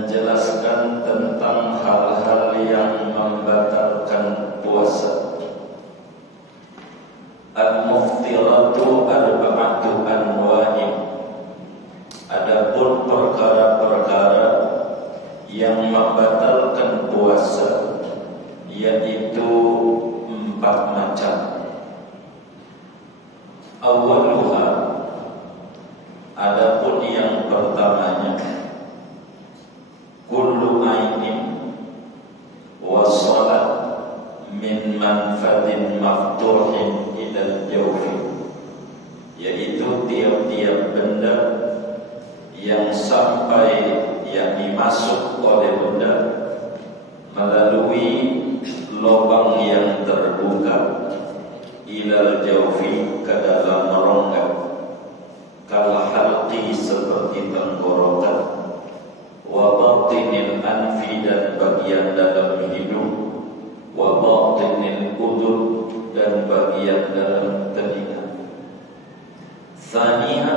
menjelaskan tentang hal-hal yang membatalkan puasa. Al-muftiratu arba'atu anwa'in. Adapun perkara-perkara yang membatalkan puasa yaitu 4 macam. Awaluha, adapun yang pertamanya, kullu ainin wa salat min manfadin maftuhin ilal jawfi, yaitu tiap-tiap benda yang sampai yakni masuk oleh benda melalui lubang yang terbuka ilal jawfi, ke dalam rongga, kal halqi seperti tenggorokan, wa batinil anfi dan bagian dalam hidung, wa batinil udhun dan bagian dalam telinga. Tsaniha,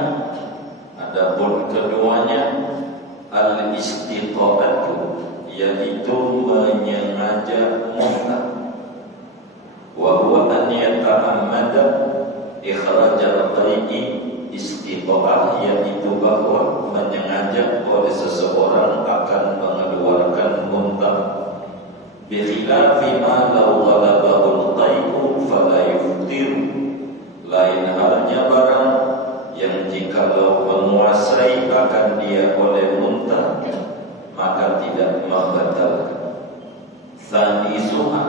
adapun keduanya, al-istiqa'atu, yaitu menyengaja muntah, wa huwa an yata'ammada ikhrajal qai'i. Istiqa'ah yaitu bahwa menyengaja oleh seseorang akan mengeluarkan muntah, bi khilafi ma law ghalabahul qai'u fala yuftir, lain halnya barang yang jikalau menguasai akan dia oleh muntah maka tidak membatalkan. Tsanisuha,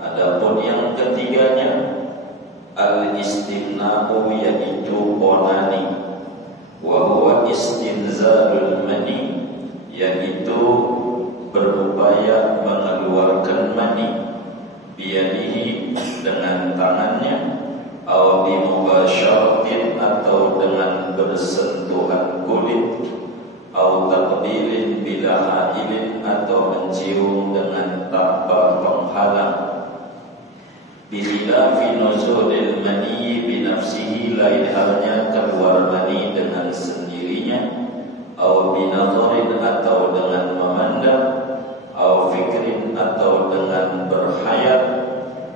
adapun yang ketiganya, al-istimna'u, yaitu onani, wa huwa istinzalul mani, yaitu berupaya mengeluarkan mani, biyadihi, dengan tangannya, au bimubasyaratin, atau dengan bersentuhan kulit, au taqbilin bila hailin, atau mencium dengan tanpa penghalang, bi khilafi nuzulil mani bi nafsihi, lain halnya keluar mani dengan sendirinya, au bi nadharin, atau dengan memandang, au fikrin, atau dengan berhayal,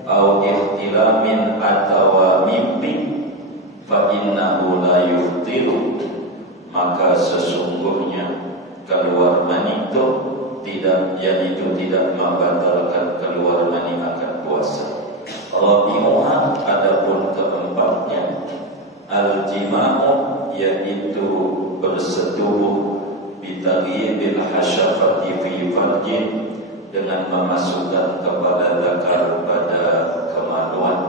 au ihtilamin, atau mimpi, fa innahu la yuftiru, maka sesungguhnya keluar mani itu tidak, yaitu tidak membatalkan keluar mani akan puasa. Rabi'uha, adapun keempatnya, al-jima'u, yaitu bersetubuh, bitaghibil hasyafati fi farjin, dengan memasukkan kepada zakar pada kemaluan.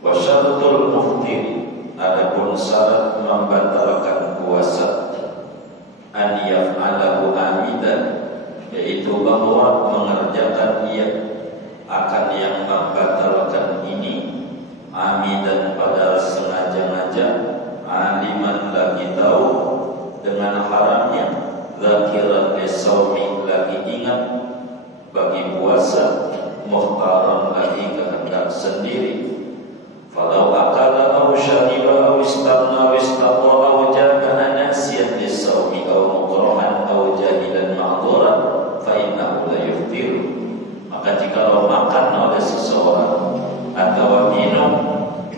Wa syartul muftir, adapun syarat membatalkan puasa, an yaf'alahu amidan, yaitu bahwa mengerjakan ia akan yang membatalkan ini amidan, pada sengaja-ngaja, aliman, lagi tahu dengan haramnya, zakiran lisaumi, lagi ingat bagi puasa, muhtaran, lagi kehendak sendiri. Falau akala au syariba au istamna au istaqra au jabana nasiyan lisaumi au mukrahan au jahilan ma'dhuran fa innahu la yuftir, maka jikalau makan oleh seseorang, atau minum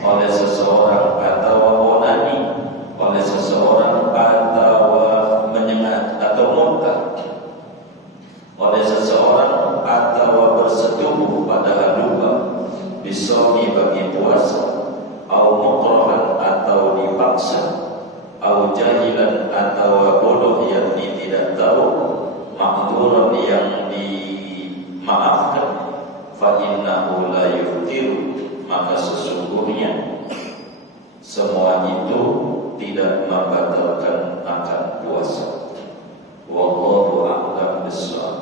oleh seseorang, atau onani oleh seseorang, atau menyengat atau muntah oleh seseorang, atau bersetubuh pada lupa, bisomi, bagi puasa, au mukrahan, atau dipaksa, au jahilan, atau bodoh yang tidak tahu, ma'dhuran, yang dimaafkan, fa innahu la yuftiru, maka sesungguhnya semua itu tidak membatalkan akan puasa. Wallahu a'lam bishawab.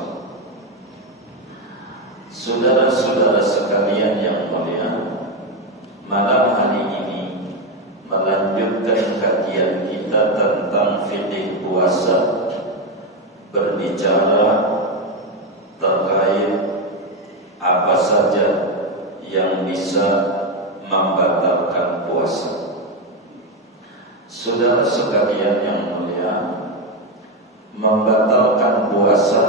Saudara-saudara sekalian yang mulia, malam hari ini melanjutkan kajian kita tentang fikih puasa, berbicara terkait apa saja yang bisa membatalkan puasa. Saudara sekalian yang mulia, membatalkan puasa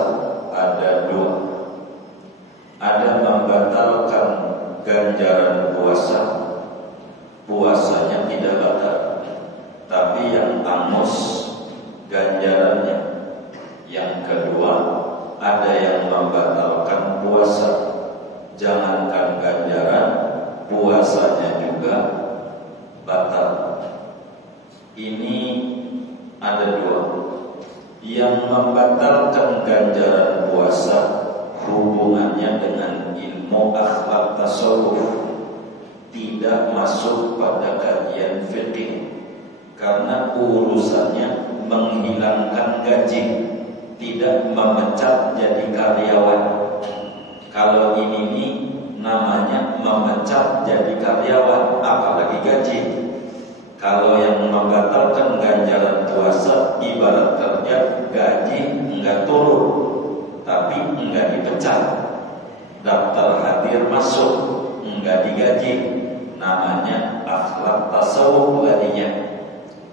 ada dua. Ada membatalkan ganjaran puasa, puasanya tidak batal, tapi yang angus ganjarannya. Yang kedua, ada yang membatalkan puasa, jangankan ganjaran, puasanya juga batal. Ini ada dua. Yang membatalkan ganjaran puasa hubungannya dengan ilmu akhlak tasawuf, tidak masuk pada kajian fikih, karena urusannya menghilangkan gaji, tidak memecat jadi karyawan. Kalau ini namanya memecat jadi karyawan, apalagi gaji. Kalau yang membatalkan ganjaran puasa ibarat kerja, gaji enggak turun, tapi enggak dipecat. Daftar hadir masuk, enggak digaji. Namanya akhlak tasawuf larinya.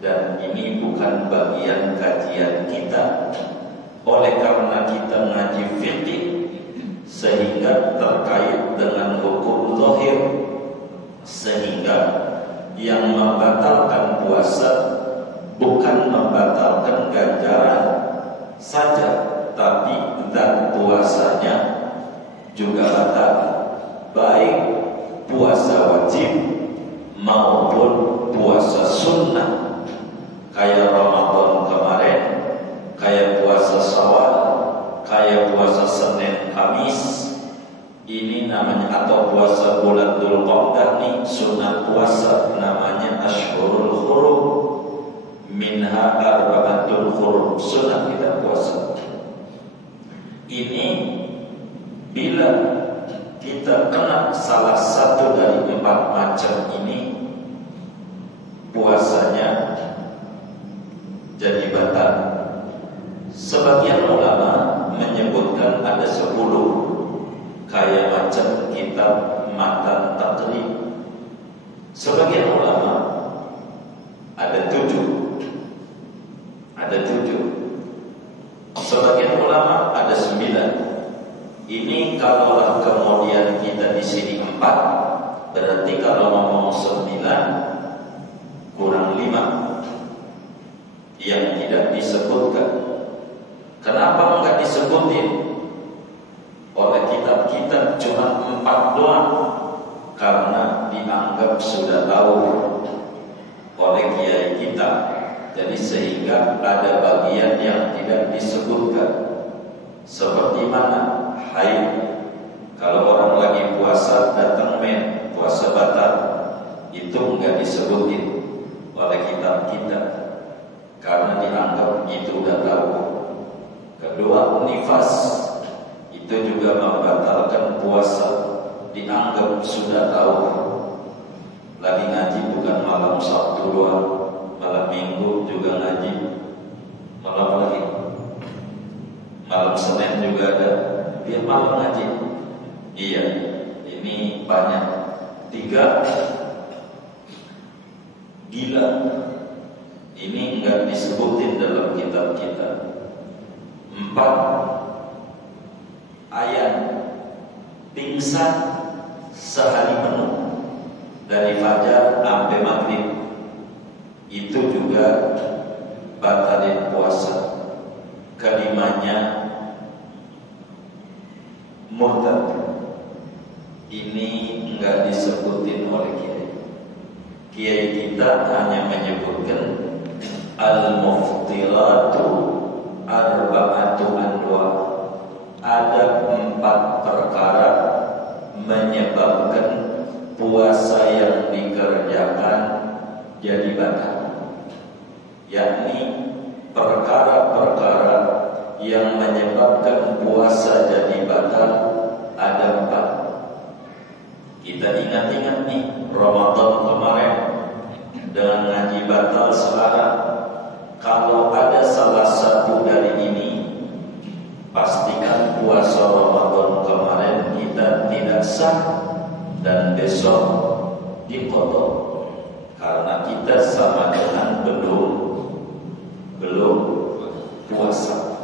Dan ini bukan bagian kajian kita. Oleh karena kita ngaji fikih, sehingga terkait dengan hukum zahir, sehingga yang membatalkan puasa bukan membatalkan ganjaran saja, tapi dan puasanya juga batal, baik puasa wajib maupun puasa sunnah, kayak Ramadan kemarin, kayak puasa Syawal, kayak puasa Senin Kamis. Ini namanya, atau puasa bulan Dzulqa'dah nih, sunat puasa namanya Ashhurul Hurum. Minha arba'atul hurum, sunat kita puasa. Ini bila kita kena salah satu dari 4 macam ini, puasanya jadi batal. Sebagian ulama menyebutkan ada 10, kayak macam kitab Matan Taqrib. Sebagian ulama ada 7. Sebagian ulama ada 9. Ini kalaulah kemudian kita di sini 4, berarti kalau ngomong 9 kurang 5 yang tidak disebutkan. Kenapa enggak disebutin oleh kitab-kitab? Cuma 4 doang, karena dianggap sudah tahu oleh kiai kita. Jadi sehingga ada bagian yang tidak disebutkan. Seperti mana? Haid. Kalau orang lagi puasa datang puasa batal, itu enggak disebutin oleh kitab kita, karena dianggap itu udah tahu. Kedua, nifas, itu juga membatalkan puasa, dianggap sudah tahu. Lagi ngaji bukan malam Sabtu doang, malam Minggu juga ngaji, malam Senin juga ada, dia malam ngaji. Iya, ini banyak. 3, gila. Ini enggak disebutin dalam kitab kita. 4, ayat pingsan sehari penuh dari fajar sampai maghrib, itu juga batalin puasa. Kelimanya murtad. Ini enggak disebutin oleh kiai. Kiai kita hanya menyebutkan al-muftiratu arba'atu anwa. Ada 4 perkara menyebabkan puasa yang dikerjakan jadi batal. Yakni perkara-perkara yang menyebabkan puasa jadi batal ada 4. Kita ingat-ingat nih Ramadan kemarin dengan ngaji batal sekarang. Kalau ada salah satu dari ini, pastikan puasa Ramadan kemarin kita tidak sah dan besok diqadha, karena kita sama dengan belum puasa.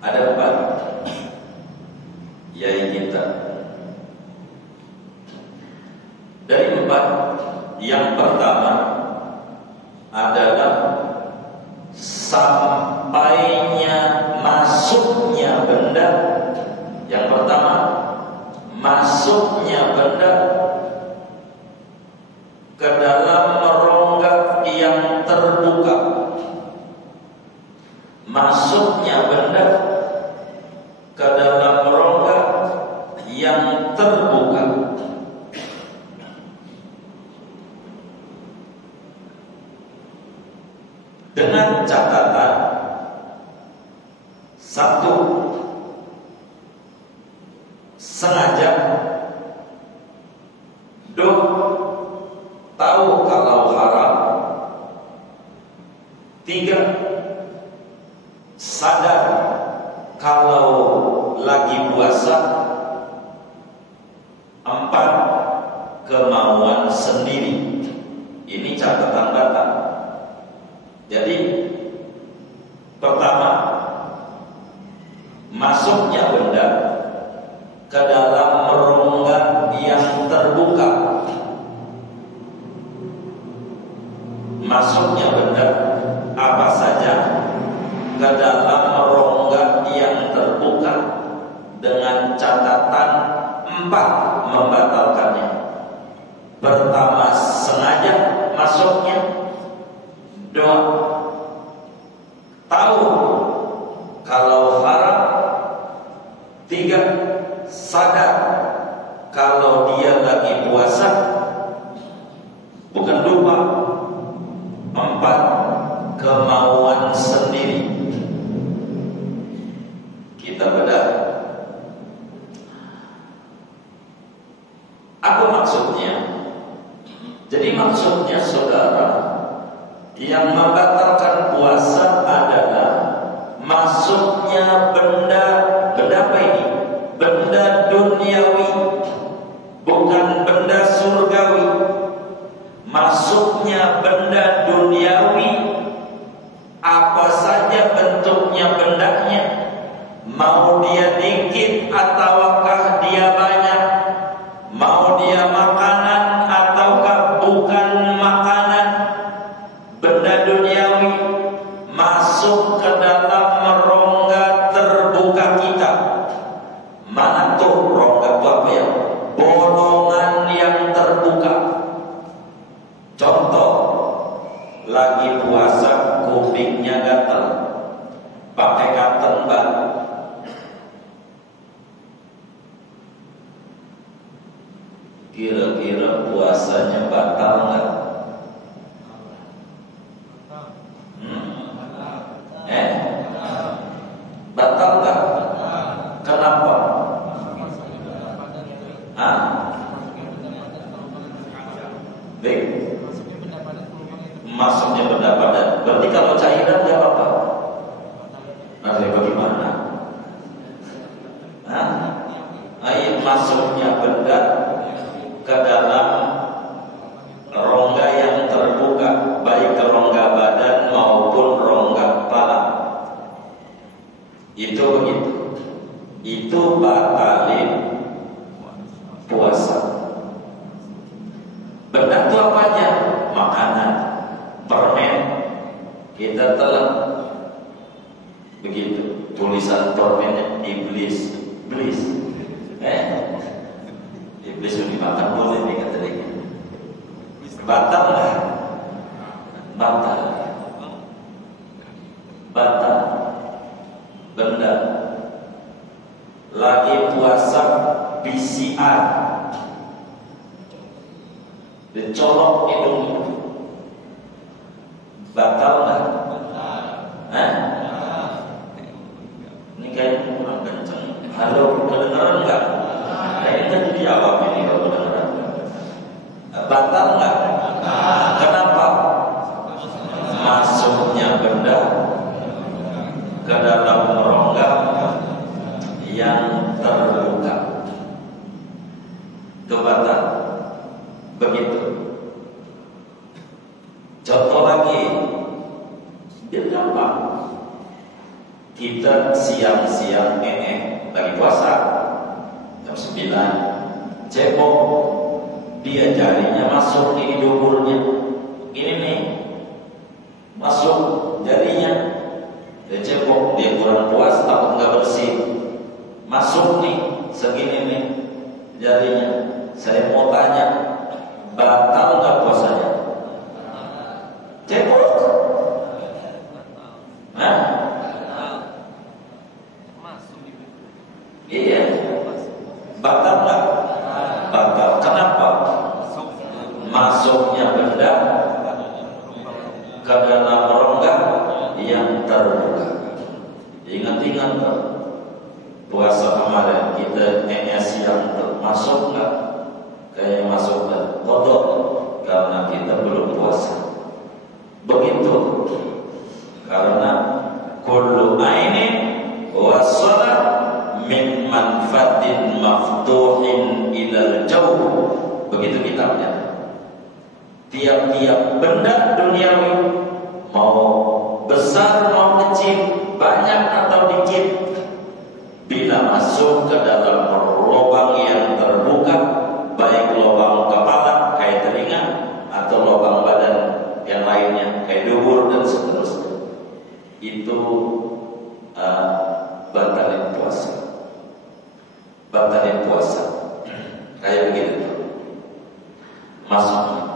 Ada 4 yai kita. Dari 4, yang pertama adalah sampainya masuknya benda. Yang pertama, masuknya benda ke dalam rongga yang terbuka. Masuknya benda ke dalam rongga yang terbuka. Dengan catatan, 1, sengaja. 2, tahu kalau haram. 3, sadar kalau lagi puasa. 4, kemauan sendiri. Ini catatan data. Jadi pertama, masuknya benda ke dalam rongga yang terbuka. Masuknya benda apa saja ke dalam rongga yang terbuka dengan catatan 4 membatalkannya. Pertama, sengaja masuknya. 2, tahu kalau haram. 3, sadar kalau dia lagi puasa, bukan lupa. 4, kemauan sendiri. Kita bedah. Apa maksudnya? Jadi maksudnya, saudara, yang membatalkan puasa adalah masuknya benda apa ini? Benda duniawi, bukan benda surgawi. Masuknya benda duniawi, apa saja bentuknya bendanya, mau dia dikit ataukah dia banyak, mau dia makanan ataukah bukan makanan, benda duniawi masuk ke dalam rongga terbuka kita. Mana tuh rongga itu apa ya? Bolongan yang terbuka. Contoh, lagi puasa kupingnya gatal, pakai cotton bud. Kira-kira puasanya batal nggak? Batal nggak? Kenapa? Baik. Masuknya benda padat. Berarti kalau cairan nggak apa-apa. Nanti bagaimana? Masuknya benda ke dalam rongga yang terbuka, baik ke rongga badan maupun rongga kepala. Itu begitu. Itu batalin puasa. Benda itu apa aja? Makanan, permen, kita telan. Begitu tulisan permennya, iblis. Iblis yang dimakan boleh nih kata dia. Batal nggak? Batal. Benda lagi puasa PCR, dicolok hidungnya, batal nggak? Ini kayaknya kurang kenceng. Halo, kedengeran nggak? Kayaknya dijawab ini kalau kedengeran. Batal nggak? Kenapa? Masuknya benda ke dalam rongga yang terbuka. Itu batal. Begitu. Contoh lagi, biar gampang. Kita siang-siang lagi puasa jam 9 cebok, dia jarinya masuk di duburnya, ini nih masuk jarinya, dia cebok, dia kurang puas takut nggak bersih, masuk nih segini nih jarinya. Saya mau tanya, batal nggak puasanya? Cebok? Hah? Iya, batal nggak? Batal. Kenapa? Masuknya benda ke dalam rongga yang terbuka. Ingat-ingat puasa kemarin kita siang masuk nggak? Kayak masuk kodok karena kita belum puasa. Begitu. Karena kullu ainin wasala min manfatin maftuhin ilal jauh. Begitu kitabnya. Tiap-tiap benda duniawi, mau besar mau kecil, banyak atau dikit, bila masuk ke dalam lubang yang terbuka, baik lubang kepala kayak telinga atau lubang badan yang lainnya kayak dubur dan seterusnya, itu batalin puasa. Batalin puasa kayak begitu masuknya.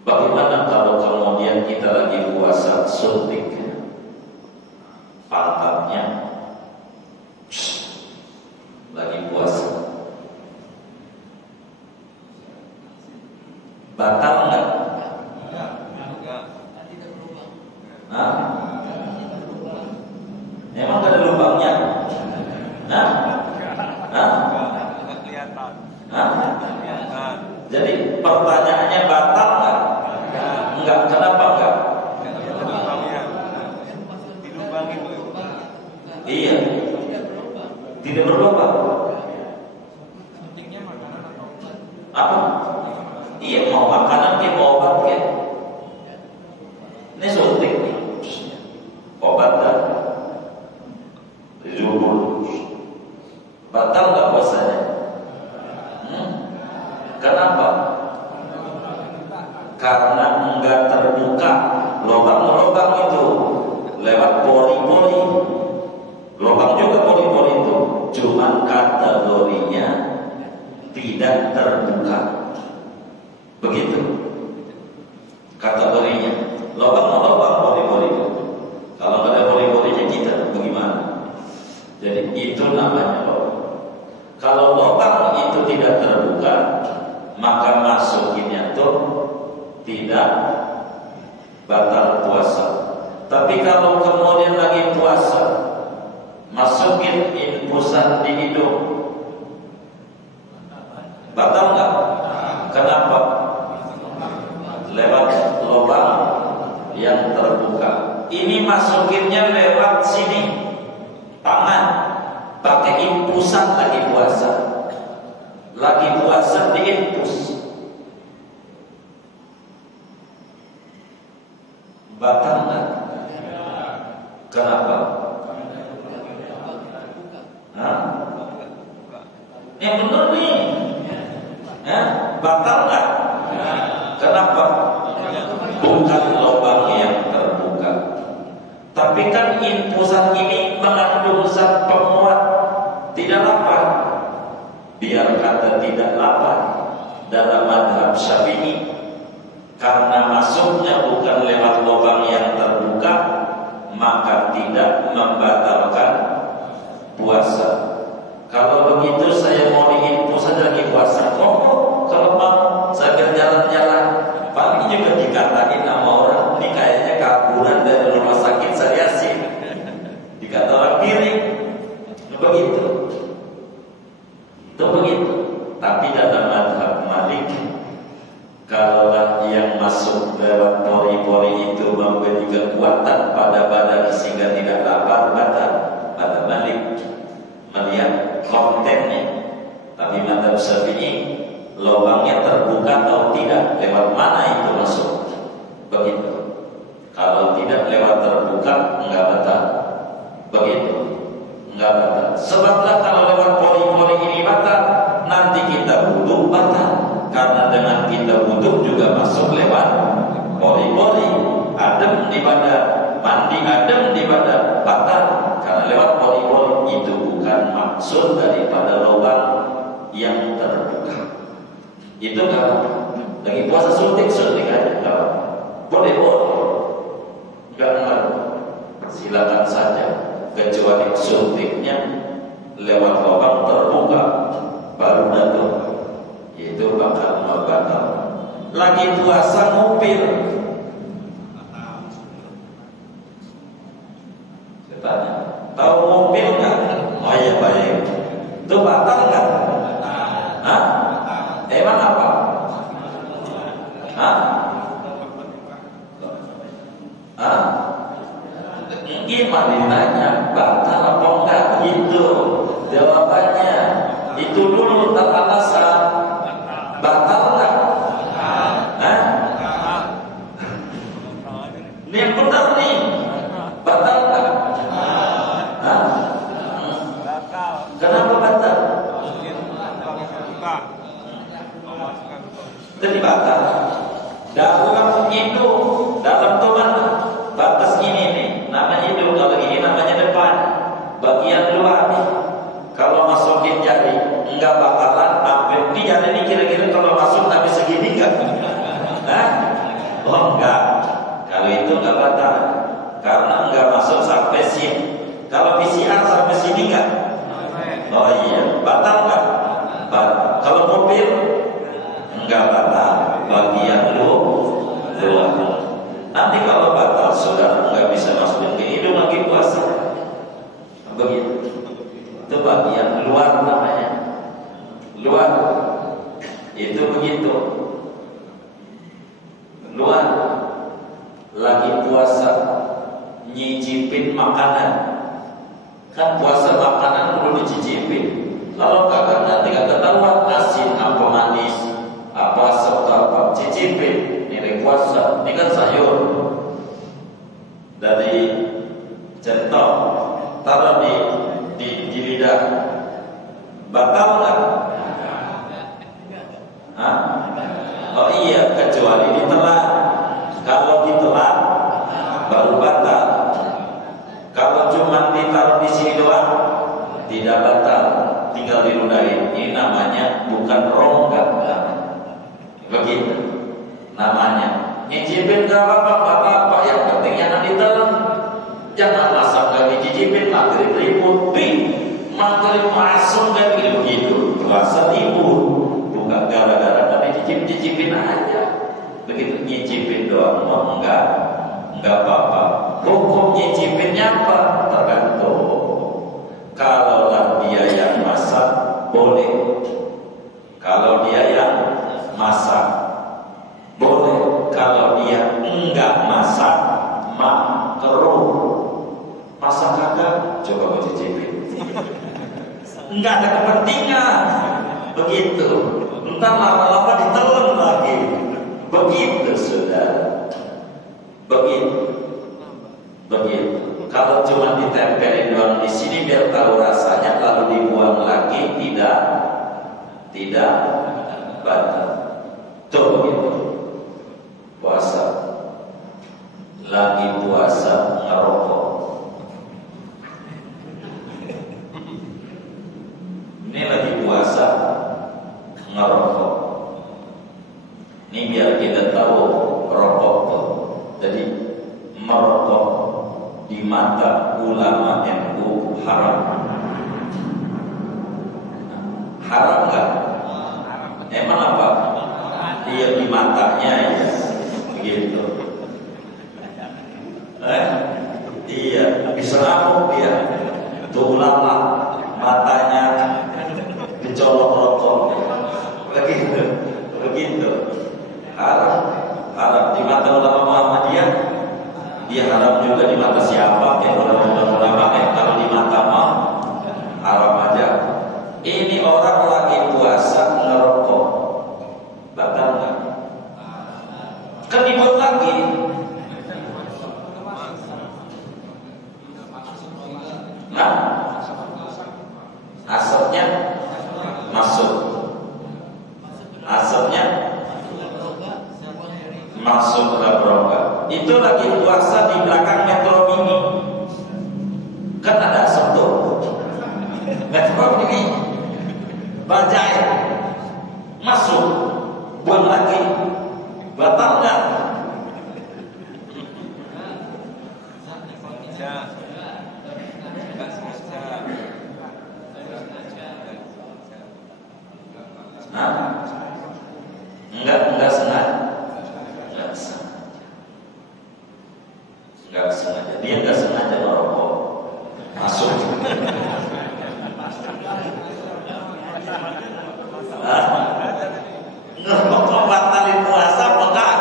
Bagaimana kalau kemudian kita lagi puasa suntik pantatnya, lagi puasa, batal nggak? Hah? Emang nggak ada lubangnya? Hah? Hah? Hah? Jadi pertanyaannya batal nggak? Enggak. Kenapa enggak? Iya, tidak berlubang. Apa? Iya, mau makanan ke mau obat ke? Ini suntik nih, obat dah. Batal nggak puasanya? Kenapa? Karena enggak terbuka lubang-lubang itu lewat pori-pori. Lubang juga pori-pori itu, cuman kategorinya tidak terbuka. Begitu kategorinya. Lubang-lubang pori-pori itu. Kalau nggak ada pori-porinya kita bagaimana? Jadi itu namanya lubang. Kalau lubang itu tidak terbuka, maka masukinnya tuh tidak batal puasa. Tapi kalau kemudian lagi puasa, masukin infusan di hidung, batal nggak? Kenapa? Lewat lubang yang terbuka. Ini masukinnya lewat sini, tangan, pakai infusan lagi puasa. Lagi puasa diinfus, batal nggak? Kenapa? Hah? Yang benar nih, batal nggak? Kenapa? Bukan lubang yang terbuka, tapi kan infusan ini mengandung zat penguat, tidak lapar. Biar kata tidak lapar dalam mazhab Syafi'i, karena masuknya bukan lewat lubang yang terbuka, maka tidak membatalkan puasa. Kalau begitu saya mau diinfus saja lagi puasa. Kalau mau saya jalan-jalan, paling juga dikatakan sama orang ini kayaknya kaburan dari rumah sakit Sariasi, dikata orang piring. Begitu. Itu begitu. Tapi dalam mazhab Malik, kalau yang masuk lewat pori-pori itu memberi kekuatan pada badan sehingga tidak lapar, batal. Mazhab Malik melihat kontennya. Tapi mazhab Syafi'i, lubangnya terbuka atau tidak, lewat mana itu masuk. Begitu. Kalau tidak lewat terbuka, enggak batal. Sebablah kalau lewat pori-pori ini batal, nanti kita wudhu batal. Karena dengan kita wudhu juga masuk lewat pori-pori. Adem di badan, mandi adem di badan batal. Karena lewat pori-pori. Itu bukan maksud daripada lubang yang terbuka. Itu kalau lagi puasa suntik aja, kalau boleh, nggak ngaruh, silakan saja. Kecuali suntiknya lewat lubang terbuka baru datang, itu bakal membatal. Lagi puasa ngupil, saya tanya, tahu ngupil nggak? Oh iya baik, itu batal nggak? Hah? Emang apa? Hah? Hah? Gimana ditanya batal apa enggak? Gitu jawabannya. Itu dulu tak alasan. Batal enggak? Hah? Ini yang benar nih. Batal enggak? Hah? Kenapa batal? Jadi batal. Dalam itu, dalam tuan batas ini nih, namanya hidung. Kalau ini namanya depan, bagian luar nih. Kalau masukin jari, enggak bakalan sampai di jari ini kira-kira kalau masuk sampai segini enggak? Hah? Oh enggak. Kalau itu enggak batal, karena enggak masuk sampai sini. Kalau PCR sampai sini enggak? Oh iya, batal enggak? Kalau mobil enggak batal, bagian luar. Nanti kalau batal, saudara nggak bisa masukin ke hidung lagi puasa. Begitu. Itu bagian luar namanya. Luar. Itu begitu. Luar. Lagi puasa, nyicipin makanan. Kan puasa makanan perlu dicicipin. Kalau kagak nanti kagak ketahuan asin apa manis, apa serta apa, cicipin. Ini puasa, ini kan sayur dari centong, taruh di lidah, batal nggak? Hah? Oh iya, kecuali ditelan. Kalau ditelan baru batal. Kalau cuma ditaruh di sini doang tidak batal, tinggal diludahin. Ini namanya bukan rongga, begitu namanya. Nyicipin gak apa-apa, yang penting jangan ditelan. Jangan masak lagi cicipin, maghrib ribut, maghrib masuk kan gitu. Puasa libur, bukan gara-gara tapi cicipin aja. Begitu nyicipin doang, enggak apa-apa. Hukum nyicipinnya apa? Tergantung. Kalau dia yang masak boleh. Kalau dia yang masak boleh. Kalau dia enggak masak makruh. Masak kagak? Coba gue cicipin. Enggak ada kepentingan. Begitu. Entar lama-lama ditelan lagi. Begitu saudara. Begitu. Kalau cuma ditempelin doang di sini biar tahu rasanya, lalu dibuang lagi, tidak batal. Tuh begitu. Puasa. Lagi puasa ngerokok. Ini lagi puasa ngerokok. Ini biar kita tahu rokok tuh. Jadi merokok di mata ulama NU haram. Haram nggak? Emang apa? Dia di matanya ya, begitu. Iya, bisa ngamuk dia. Tuh ulama matanya dicolok rokok. Begitu. Haram di mata ulama Muhammadiyah. Dia haram juga di mata siapa? Ulama kalau di mata haram aja. Ini orang lagi puasa ngerokok, batal nggak? Kan dibuat lagi. Nah, Kan ada asam tuh. Nggak tahu ini bajai masuk, buang lagi, batal nggak? Nah, enggak sengaja, enggak sengaja. Dia enggak sengaja merokok masuk. Ngerokok batalin puasa apa enggak?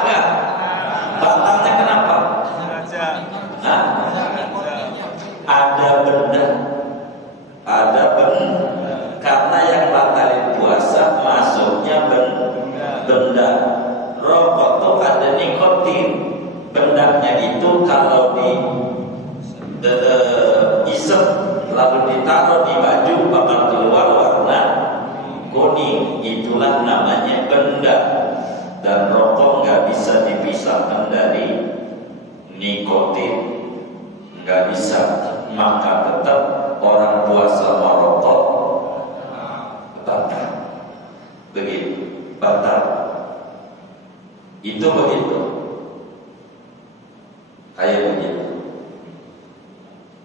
Batalnya kenapa? Nah, ada benda, karena yang batalin puasa masuknya benda. Rokok tuh ada nikotin, bendanya itu kalau isep lalu ditaruh di baju bakal keluar warna kuning, itulah namanya benda. Dan rokok nggak bisa dipisahkan dari nikotin, nggak bisa. Maka tetap orang puasa merokok batal, begitu, batal. Itu begitu, kayak begitu.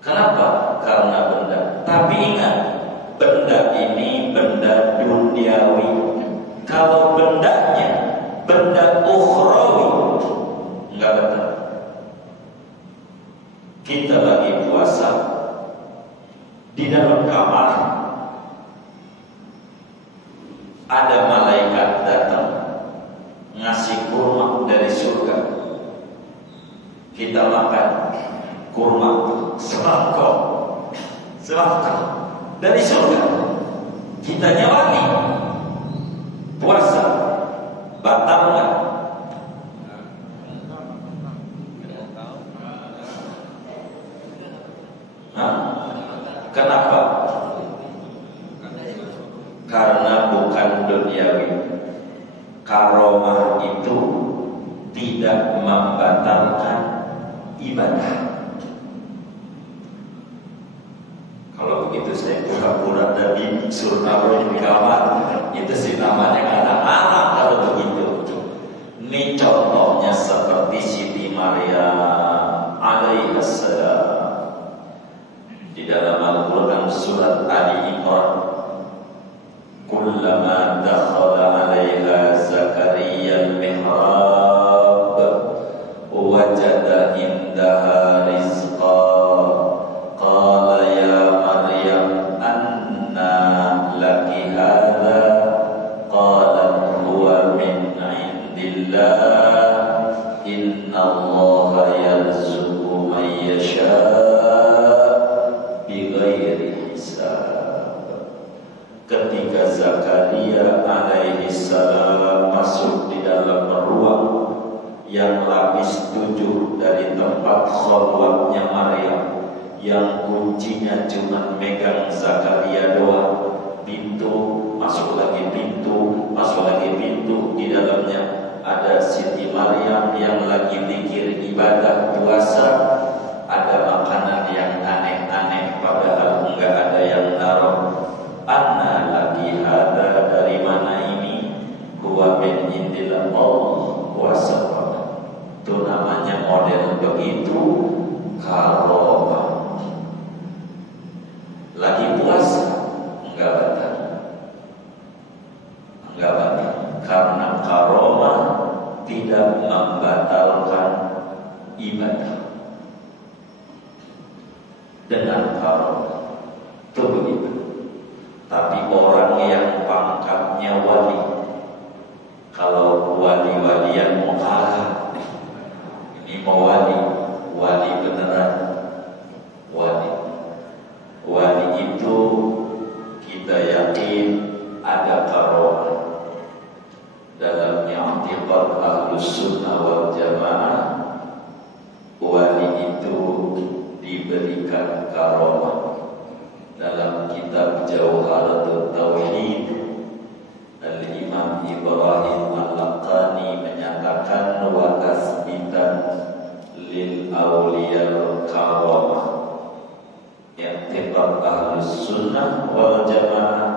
Kenapa? Karena benda. Tapi ingat, benda ini benda duniawi. Kalau bendanya benda ukhrawi, enggak betul. Kita lagi puasa di dalam kamar, ada malaikat datang ngasih kurma dari surga. Kita makan kurma semangkok dari surga. Kita nyawani puasa batal nggak? Kenapa? Karena bukan duniawi. Karomah itu tidak membatalkan ibadah. Kalau begitu saya pura-pura dari suruh naruh di kamar, itu sih namanya anak-anak. Kalau begitu, ini contohnya seperti Siti Maryam alaihissalam. Di dalam Al-Quran surat Ali Imran, kullama dakhala 'alaiha Zakaria al-mihrab wajada indaha rizqa qala ya Maryam anna laki hadha qalat huwa min 'indillah inna Allaha yarzuqu man yasha' ketika Zakaria alaihi salam masuk di dalam ruang yang lapis 7 dari tempat khalwatnya Maryam, yang kuncinya cuma megang Zakaria doang. Pintu, masuk lagi pintu, masuk lagi pintu. Di dalamnya ada Siti Maryam yang lagi zikir ibadah puasa. Ada makanan yang aneh-aneh padahal enggak ada yang naruh. Anna lagi ada, dari mana ini? Huwa min indillah, puasa. Itu namanya model begitu, karomah. Lagi puasa enggak batal, karena karomah tidak membatalkan ibadah. Dengan karomah itu begitu. Tapi orang yang pangkatnya wali, kalau wali-walian mau kalah, ini mau wali beneran, wali itu kita yakin ada karomah. Dalam i'tiqad Ahlus Sunnah wal Jamaah, wali itu diberikan karomah. Dalam kitab Jauharatul Tauhid, Al-Imam Ibrahim Al-Laqani menyatakan wa asbitan lil awliyal karamah, yang hebat Ahlus Sunnah wal Jamaah,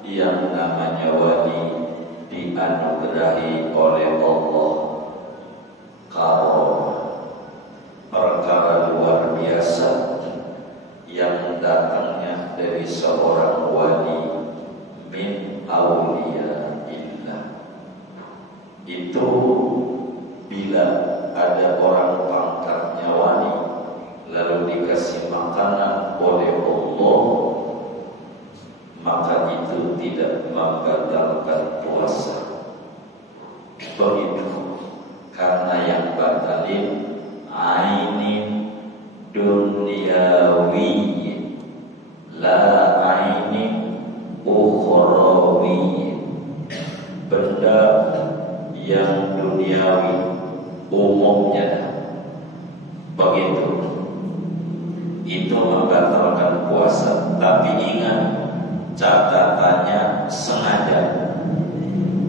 yang namanya wali dianugerahi oleh Allah karomah, perkara luar biasa yang datangnya dari seorang wali min auliya illah. Itu bila ada orang pangkatnya wali lalu dikasih makanan oleh Allah, maka itu tidak membatalkan puasa. Begitu, karena yang batalin ainin duniawi, la ainin ukhrawi, benda yang duniawi umumnya. Begitu, itu membatalkan puasa. Tapi ingat, catatannya sengaja.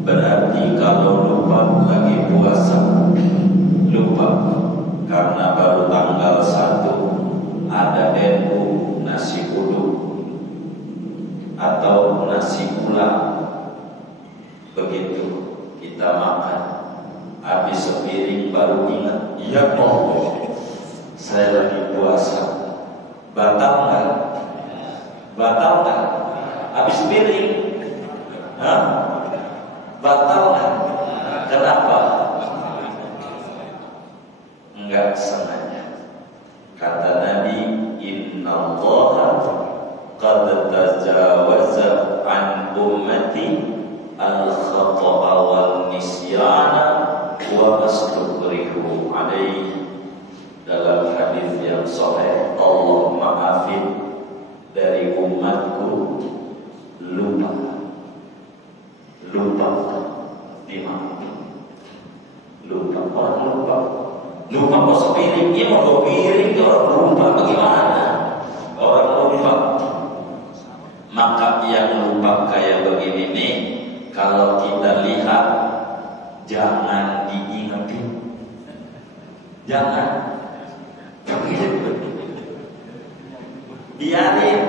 Berarti kalau lupa lagi puasa, lupa karena baru tanggal 1 ada NU nasi uduk atau nasi ulam, begitu kita makan, habis sepiring baru ingat, iya kok saya lagi puasa. Batal nggak? Batal nggak? Habis piring, batal nggak? Kenapa? Enggak sengaja. Kata Nabi, Inna Allah qad tajawaza an ummati al-khata'a wal nisyana wa mastukrihu alaih. Dalam hadis yang sahih, Allah maafin dari umatku lupa dimaafin. Lupa kok sepiring, dia mau piring, orang lupa bagaimana? Orang lupa. Maka yang lupa kayak begini nih, kalau kita lihat, jangan diingetin. Jangan. Biarin.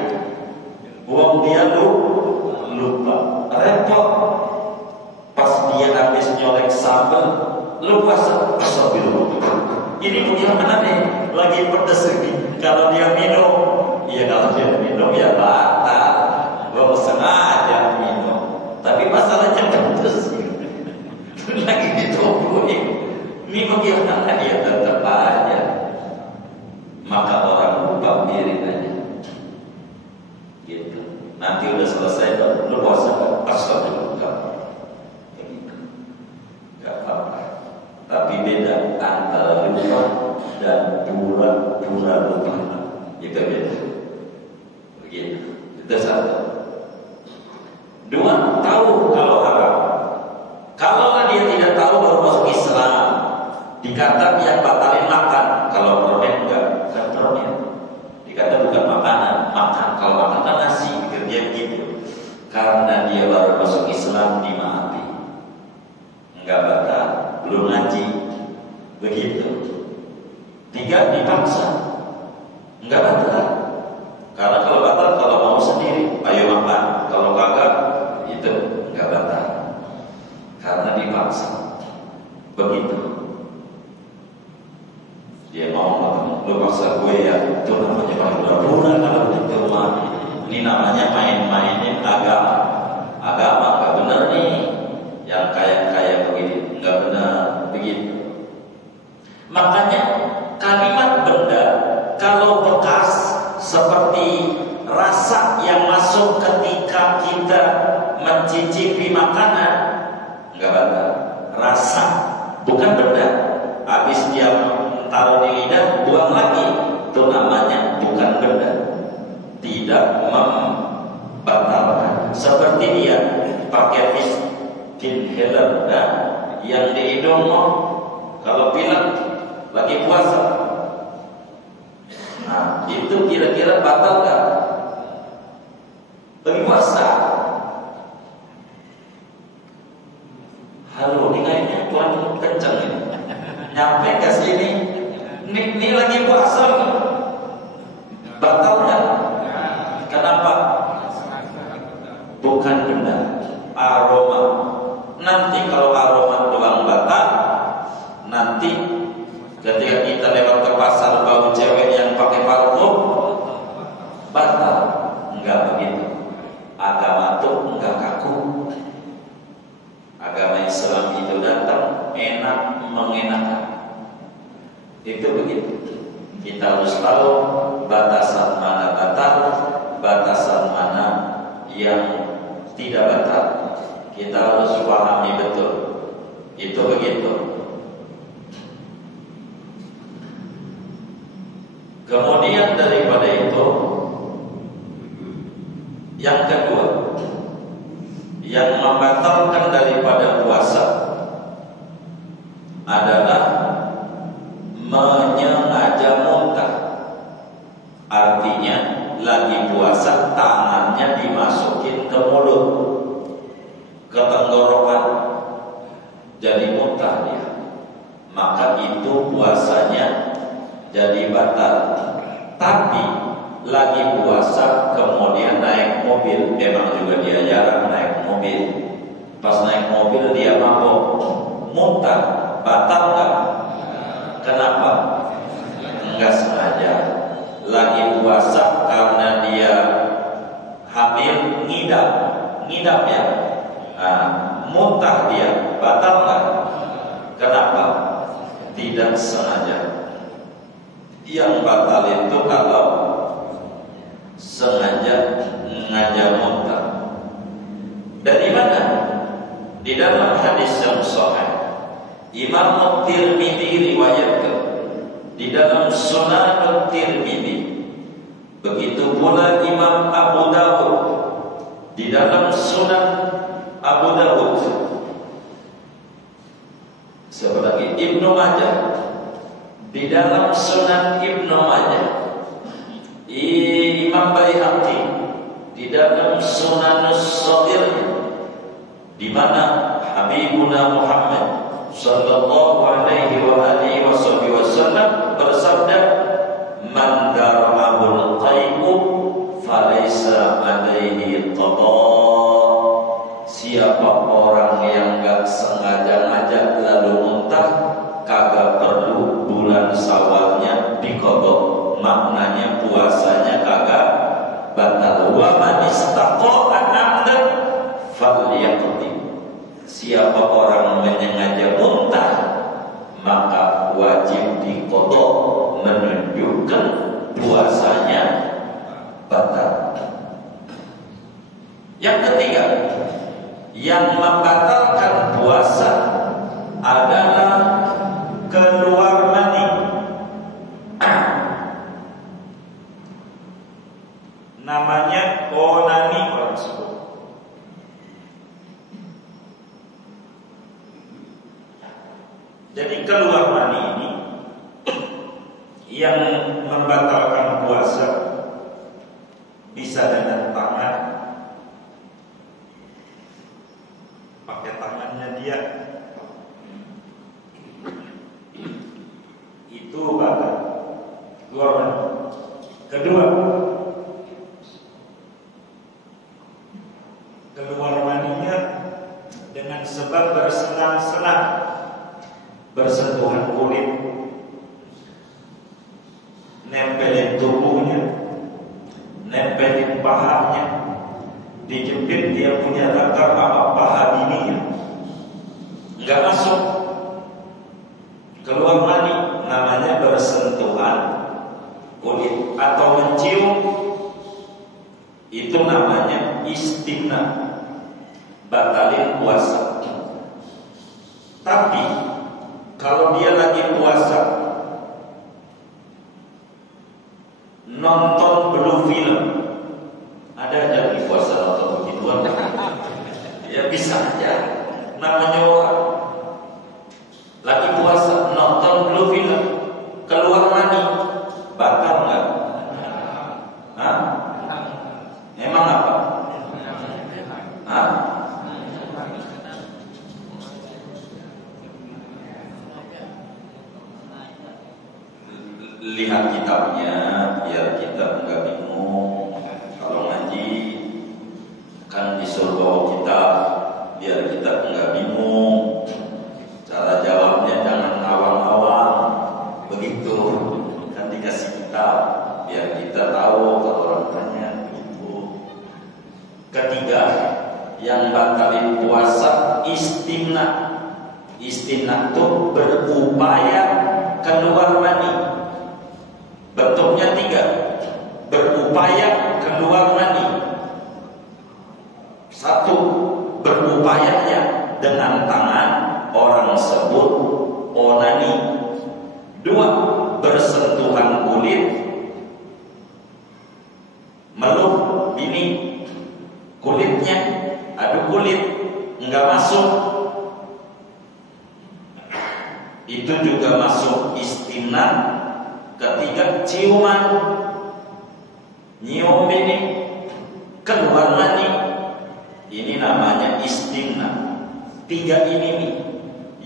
Buang dia lupa. Repot. Pas dia habis nyolek sambal, lupa ini bagaimana nih? Lagi pedes ini. Kalau dia minum, ya batal. Gak sengaja minum. Tapi masalahnya pedes. Lagi ditungguin. Ini bagaimana dia tetap aja. Maka orang lupa biarin aja. Gitu. Nanti udah selesai, lu puasa astagfirullah. Begitu. Gak apa-apa. Tapi beda antara lupa dan pura-pura lupa. Itu beda. Begitu. Itu satu. Dua, tahu kalau haram. Kalau dia tidak tahu baru masuk Islam, dikata yang batalin makan. Kalau permen enggak, bukan permen. Dikata bukan makanan, makan. Kalau makan kan nasi, kerja gitu. Karena dia baru masuk Islam, dimaafin. Enggak batal, belum ngaji. Begitu. Tiga, dipaksa. Enggak batal. Karena kalau batal, kalau mau sendiri, ayo makan. Kalau kagak, itu enggak batal. Karena dipaksa. Begitu. Dia mau lu paksa gue ya, itu namanya pura-pura. Kalau di rumah ini namanya main-mainin agama. Agama gak benar nih. Yang kayak begini nggak benar begitu. Makanya kalimat benda kalau bekas seperti rasa yang masuk ketika kita mencicipi makanan, nggak batal. Rasa bukan benda. Habis dia taruh di lidah, buang lagi, itu namanya bukan benda. Tidak membatalkan. Seperti dia pakai inhaler, yang di hidung kalau pilek lagi puasa. Nah, itu kira-kira batal nggak? Lagi puasa. Halo, ini kayaknya kurang kencang ini. Nyampe ke sini, ini lagi puasa. Batal nggak? pilihan benda, aroma. Nanti kalau aroma doang batal, nanti ketika kita lewat ke pasar bau cewek yang pakai parfum batal. Enggak begitu. Agama tuh enggak kaku. Agama Islam itu datang enak mengenakan. Itu begitu. Kita harus tahu batasan mana batal, batasan mana yang tidak batal. Kita harus pahami betul. Itu begitu. Kemudian daripada itu, yang kedua, yang membatalkan daripada puasa adalah menyengaja muntah. Artinya lagi puasa tangannya dimasukin ke mulut, ke tenggorokan, jadi muntah dia. Maka itu puasanya jadi batal. Tapi lagi puasa kemudian naik mobil, memang juga dia jarang naik mobil. Pas naik mobil dia mabok, muntah, batal nggak? Kenapa? Enggak sengaja. Lagi puasa karena dia hamil, ngidam ya. Nah, muntah dia, batal nggak? Kenapa? Tidak sengaja. Yang batal itu kalau sengaja muntah. Dari mana? Di dalam hadis yang sahih Imam Tirmidzi riwayatkan di dalam Sunan Tirmidzi. Begitu pula Imam Abu Dawud di dalam Sunan Abu Dawud. Sebagai Ibnu Majah di dalam Sunan Ibnu Majah. Imam Baihaqi di dalam Sunan As-Shaghir, di mana Habibuna Muhammad sallallahu alaihi wa alihi wasallam bersabda, "Man dar'ahul qai'u falaysa alaihi qada." Siapa orang yang enggak sengaja lalu muntah, kagak perlu bulan Syawalnya diqada. Maknanya puasanya kagak batal. Wa man istaqa'a amdan falyaqdi. Siapa orang menyengaja muntah, maka wajib diqada, menunjukkan puasanya batal. Yang ketiga, yang membatalkan puasa adalah keluar mani. Namanya onani orang sebut. Jadi keluar mani ini yang membatalkan puasa bisa dengan tangan, pakai tangannya dia, itu batal keluar mani. Kedua, keluar maninya dengan sebab bersenang-senang, bersentuhan kulit, nempelin tubuhnya, nempelin pahanya, dijepit dia punya latar paha bininya, nggak masuk. Keluar mani namanya bersentuhan kulit atau mencium, itu namanya istimna, batalin puasa. Tapi kalau dia lagi puasa nonton blue film, ada aja di puasa nonton begituan, ya bisa aja, namanya orang lagi puasa nonton blue film, keluar mani, batal nggak? Hah? Emang apa? Hah? Lihat kitabnya biar kita nggak bingung. Kalau ngaji kan disuruh bawa Ketiga, yang batalin puasa istimna. Istimna itu berupaya keluar mani. Bentuknya tiga. Berupaya keluar mani. Satu, berupayanya dengan tangan orang sebut onani. Dua, bersentuhan kulit, meluk ini kulitnya, aduh kulit enggak masuk, itu juga masuk istimna. Ketiga, ciuman, nyium ini keluar mani, ini namanya istimna. Tiga ini nih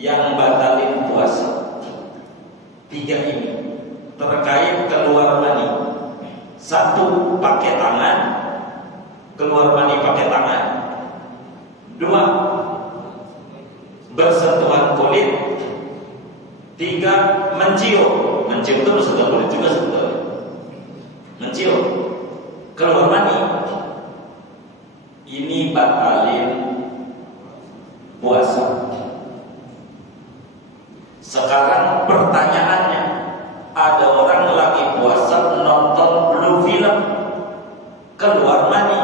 yang batalin puasa. Tiga ini terkait keluar mani. Satu, pakai tangan, keluar mani pakai tangan. Dua, bersentuhan kulit. Tiga, mencium. Mencium itu bersentuhan kulit juga sebetulnya. Mencium, keluar mani. Ini batalin puasa. Sekarang pertanyaannya, ada orang lagi puasa nonton blue film, keluar mani,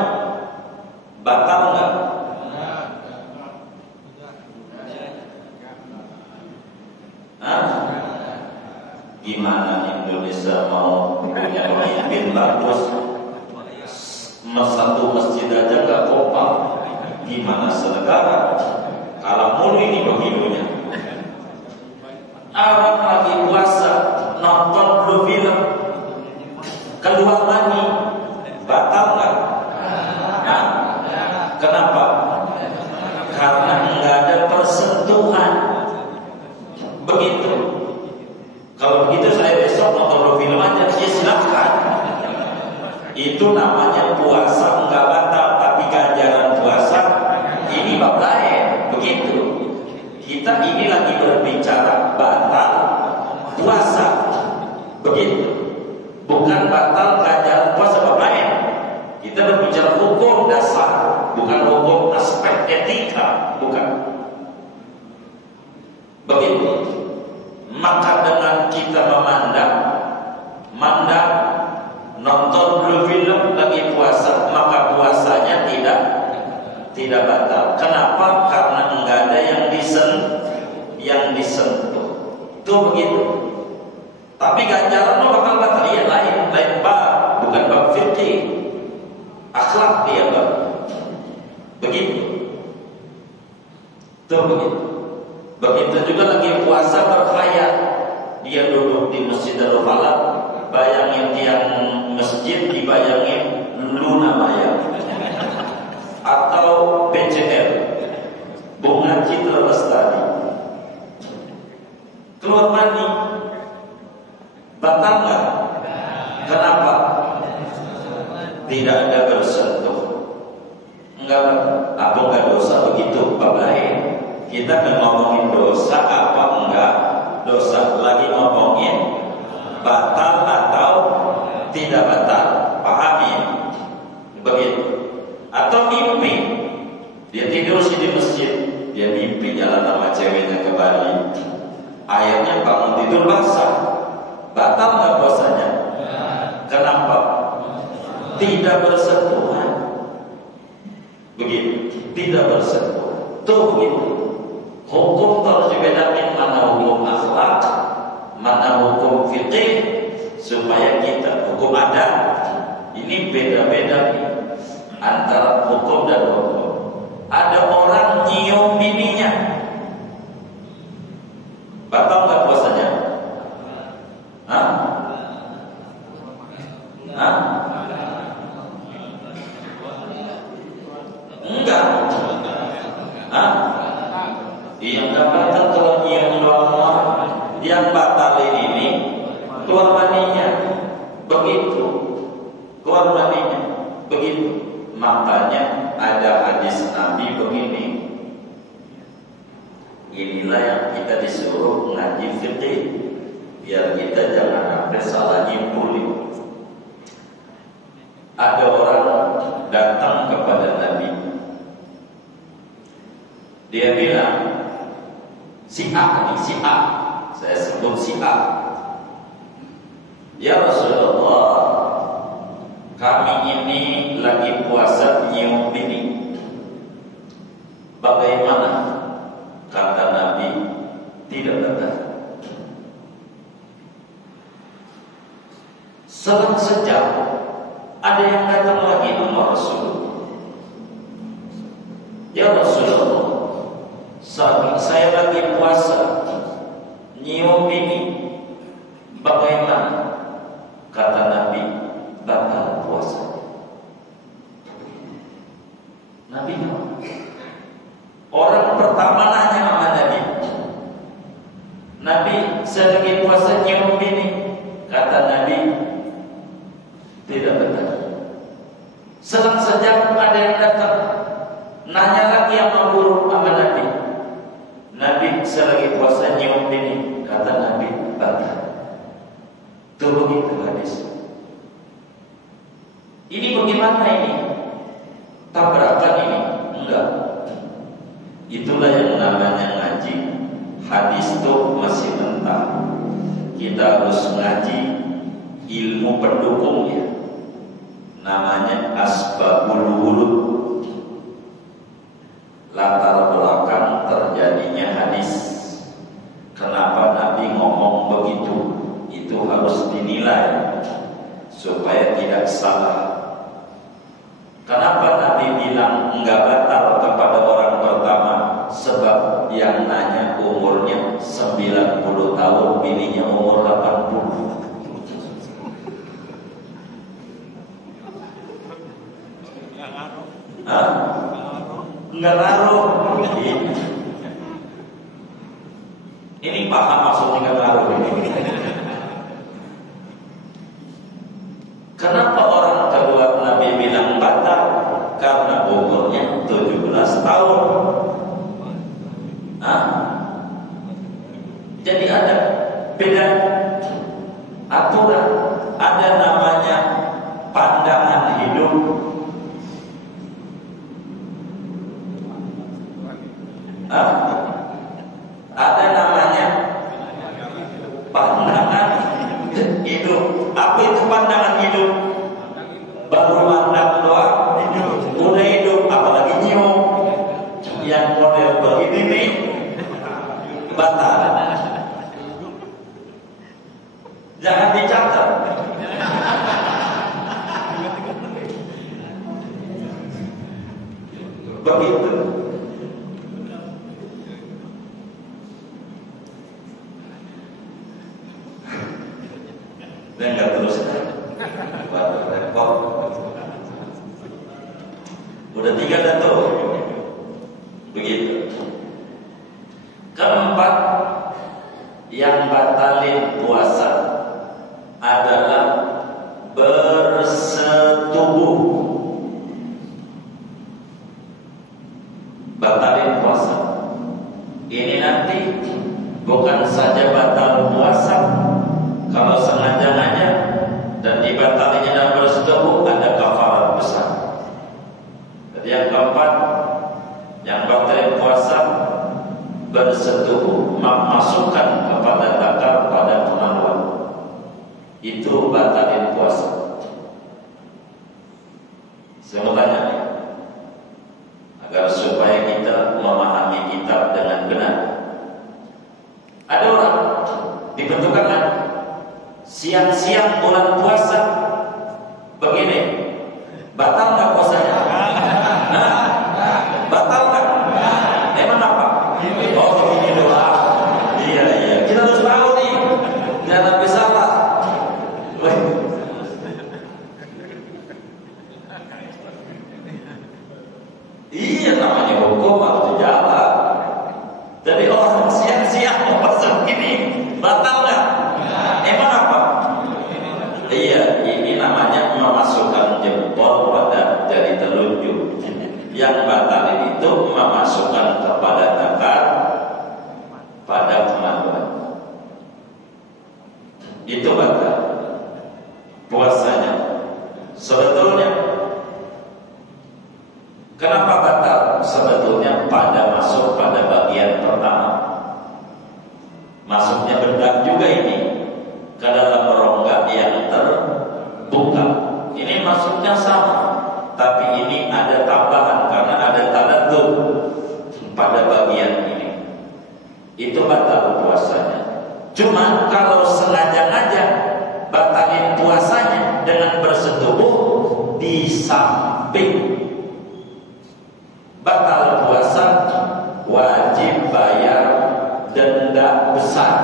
batal nggak? Gimana Indonesia mau punya pemimpin bagus, satu masjid aja nggak kompak, gimana senegara? Kalau mulu ini begitunya. Orang lagi puasa nonton blue film, keluar mani, batal nggak? Nah, kenapa? Karena nggak ada persentuhan. Begitu. Kalau begitu saya besok nonton blue film aja, ya silahkan. Itu namanya puasa nggak batal, tapi ganjaran puasa ini bab lain. Begitu. Kita ini lagi berbicara batal puasa, begitu. Bukan batal ganjaran puasa bab lain. Kita berbicara hukum dasar, bukan hukum aspek etika, bukan. Begitu. Maka dengan kita memandang nonton blue film lagi puasa, maka puasanya tidak batal. Kenapa? Karena enggak ada yang disentuh. Itu begitu. Tapi ganjaran bakal batal, iya lain bab, bukan bab fikih. Akhlak dia bab. Begitu. Itu begitu. Begitu juga lagi puasa berkhayal, dia duduk di Masjidil Falak, bayangin tiang masjid, dibayangin Luna Maya atau BCL, Bunga Citra Lestari, keluar mani, batal nggak? Kenapa? Tidak ada bersentuh. Enggak, apa enggak dosa begitu? Bab lain. Kita nggak ngomongin dosa apa enggak dosa, lagi ngomongin batal atau tidak batal. Pahami begitu. Atau mimpi, dia tidur di masjid, dia mimpi jalan sama ceweknya ke Bali, akhirnya bangun tidur basah, batal nggak puasanya? Kenapa? Tidak bersentuhan. Begitu, tidak bersentuhan. Tuh begitu. Hukum harus dibedakan, mana hukum akhlak, mana hukum fikih, supaya kita hukum adat ini beda-beda antara hukum dan hukum. Ada orang nyium bininya, batal nggak puasanya? Hah? Enggak. Hah? Yang nggak batal kalau nyium lama, yang batalin ini keluar maninya, begitu. Keluar maninya, begitu. Makanya ada hadis Nabi begini. Inilah yang kita disuruh ngaji fikih, biar kita jangan sampai salah nyimpulin. Ada orang datang kepada Nabi Dia bilang, si A, saya sebut si A. Ya Rasulullah, kami ini lagi puasa nyium bini. Bagaimana? Kata Nabi, tidak benar. Selang sejam ada yang datang lagi sama Rasulullah. Ya Rasulullah, saya lagi puasa nyium bini. Bagaimana? Kata Nabi, batal puasa. Nabi orang pertama nanya sama Nabi. Nabi, saya lagi puasa nyium bini. Kata Nabi, tidak benar. Selang sejam ada yang datang, nanya lagi sama guru sama Nabi. Nabi, saya lagi puasa nyium bini. Kata Nabi, batal. Itu begitu hadis. Ini bagaimana ini? Tabrakan ini? Enggak. Itulah yang namanya ngaji. Hadis itu masih mentah. Kita harus ngaji ilmu pendukungnya. Namanya asbabul wurud. Latar belakang terjadinya hadis. Kenapa Nabi ngomong begitu? Itu harus dinilai supaya tidak salah. Kenapa Nabi bilang enggak batal kepada orang pertama? Sebab yang nanya umurnya 90 tahun, bininya umur 80. Hah? Enggak ngaruh. Ini paham maksudnya enggak ngaruh ini. Kenapa orang kedua Nabi bilang batal? Karena umurnya 17 tahun. Jadi ada beda aturan. Ada namanya pandangan hidup. Ada namanya pandangan hidup. Apa itu pandangan hidup? Baru pandang doang, udah hidup, apalagi nyium. Yang model begini nih batal. Jangan dicatat. Begitu. Dan nggak terus repot. Udah 3 dah tuh. Begitu. Keempat, yang batalin puasa adalah bersetubuh. Batalin puasa ini nanti bukan saja batal puasa kalau sengaja-sengaja, dan dibatalinya dan bersetubuh ada kafarat besar. Jadi yang keempat, yang batalin puasa bersetubuh, masukkan kepada zakar pada kemaluan, itu batalin puasa. Saya mau tanya nih, agar supaya kita memahami kitab dengan benar. Ada orang dibentukkan siang-siang bulan puasa begini, batal nggak puasanya? Batal nggak? Emang apa? Oh begini doang. Iya, kita harus tahu nih, jangan sampai salah. Iya, namanya hukum harus dijalan. Jadi orang siang-siang puasa begini, batal nggak? Emang apa? Iya, ini namanya memasukkan jempol pada jari telunjuk. Yang batal itu memasukkan kepada zakar pada kemaluan. Itu batal puasanya. Sebetulnya kenapa batal? Sebetulnya pada masuk pada puasanya sama, tapi ini ada tambahan karena ada tadabbur pada bagian ini. Itu batal puasanya. Cuma kalau sengaja-ngaja batalin puasanya dengan bersetubuh di samping batal puasa, wajib bayar denda besar,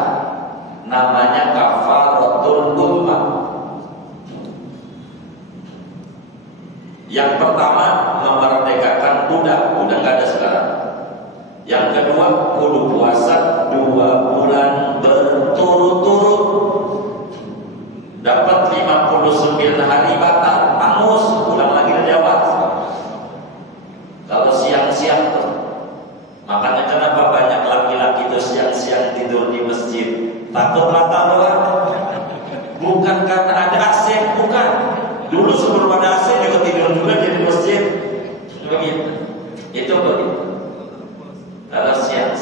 namanya kafaratul ummah. Yang pertama, memerdekakan budak nggak ada sekarang. Yang kedua, kudu puasa 2 bulan berturut-turut, dapat 59 hari batal, angus, ulang lagi lewat. Kalau siang-siang tuh, makanya kenapa banyak laki-laki tuh siang-siang tidur di masjid, takut mata doang. Bukan karena ada AC, bukan. Dulu sebelum ada AC juga tidur juga di masjid. Begitu. Itu begitu. Kalau siang,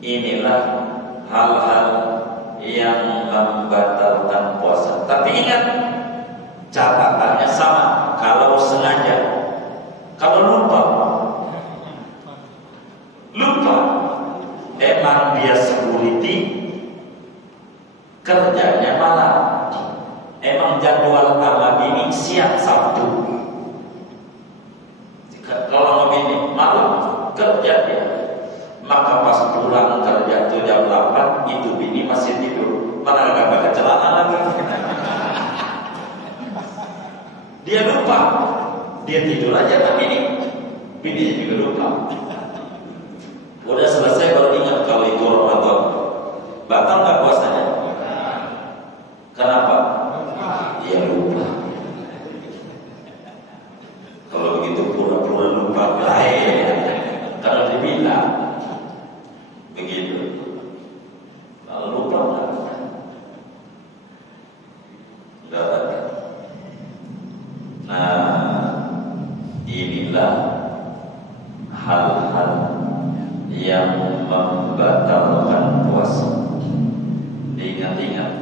inilah hal-hal yang membatalkan puasa. Tapi ingat, catatannya sama. Kalau sengaja, kalau lupa, emang dia security, kerjanya malam. Emang jadwal sama bini siang Sabtu. Kalau sama bini malam kerja dia, maka pas pulang kerja itu jam 8, itu bini masih tidur, mana agak pakai celana lagi. Dia lupa, dia tidur aja, tapi bini juga lupa. Udah selesai baru ingat kalau itu Ramadan. Batal nggak puasanya? Kenapa? Dia lupa. Kalau begitu pura-pura lupa lain. Kalau dibilang begitu, kalau lupa nggak ada. Nah, inilah hal-hal yang membatalkan puasa. Ingat-ingat